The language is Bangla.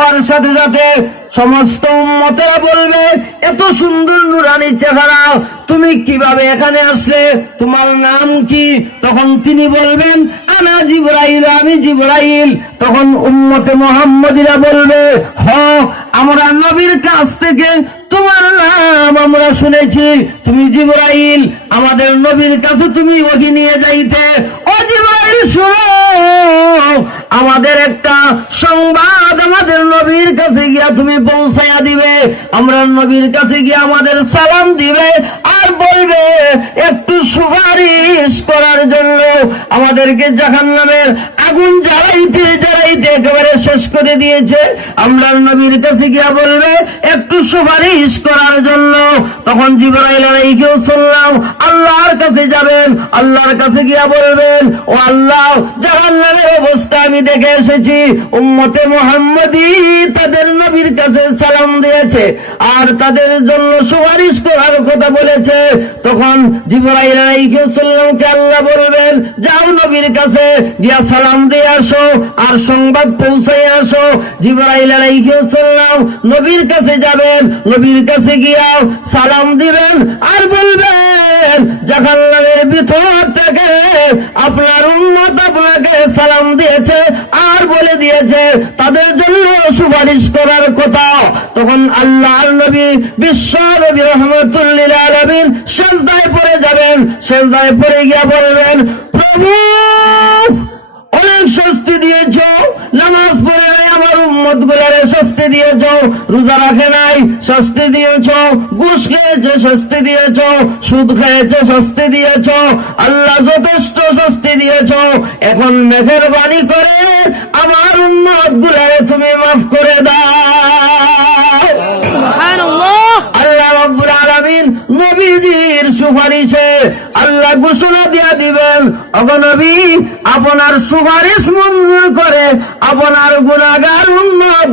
যাওয়ার সাথে সাথে সমস্ত উম্মতেরা বলবে, এত সুন্দর নুরানি চেহারা, তুমি কিভাবে এখানে আসলে, তোমার নাম কি? তখন তিনি বলবেন, আনা জিবরাইল, আমি জিবরাইল। তখন উম্মতে মুহাম্মদীরা বলবে, হ, আমরা নবীর কাছ থেকে তোমার নাম আমরা শুনেছি, তুমি জিবরাইল, আমাদের নবীর কাছে তুমি ওহী নিয়ে যাইতে। ও জিবরাইল, শুনো, আমাদের একটা সংবাদ আমাদের নবীর কাছে গিয়া তুমি পৌঁছাইয়া দিবে। আমরা নবীর কাছে গিয়া আমাদের সালাম দিবে আর বলবে, একটু সুপারিশ করার জন্য। আমাদেরকে জাহান্নামের আগুন জ্বালাইতে জ্বালাইতে একেবারে শেষ করে দিয়েছে, আমরা নবীর কাছে গিয়া বলবে একটু সুপারিশ করার জন্য। তখন জিবরাইল আলাইহিস সালাম আল্লাহর কাছে যাবেন, আল্লাহর কাছে গিয়া বলবেন, ও আল্লাহ, জাহান্নামের অবস্থা আমি দেখে এসেছি, উম্মতে মুহাম্মদী তাদের নবীর কাছে সালাম দিয়েছে আর তাদের জন্য সুপারিশ করার কথা বলেছে। তখন জিবরাইল আলাইহিস সালামকে আল্লাহ বলবেন, যাও নবীর কাছে গিয়া সালাম দিয়ে আসো আর সংবাদ পৌঁছাই আসো। জিবরাইল আলাইহিস সালাম নবীর কাছে যাবেন, নবীর কাছে গিয়া সালাম দিবেন আর বলবেন, জাহান্নামের ভিতর থেকে আপনার উম্মত আপনাকে সালাম দিয়েছে আর বলে দিয়েছে তাদের জন্য সুপারিশ করার কথা। তখন আল্লাহর নবী, বিশ্ব নবী রাহমাতুল লিল আলামিন সিজদায় পড়ে যাবেন, সিজদায় পড়ে গিয়া বলবেন, প্রভু, অনেক শাস্তি দিয়েছ, নামাজ পড়ে নাই আমার উম্মত গুলারে শাস্তি দিয়েছ, রোজা রাখে নাই শাস্তি দিয়েছ, ঘুষ খেয়েছে শাস্তি দিয়েছ, সুদ খেয়েছে শাস্তি দিয়েছ, আল্লাহ যথেষ্ট শাস্তি দিয়েছ। এখন মেহেরবানি করে আমার উম্মত গুলারে তুমি মাফ করে দাও। সুবহানাল্লাহ। আল্লাহ রাব্বুল আলামিন নবীজির সুপারিশে আল্লাহ ঘোষণা দিয়া দিবেন, ওগো নবী, আপনার সুপারিশ মঞ্জুর করে আপনার গুনাহগার উম্মত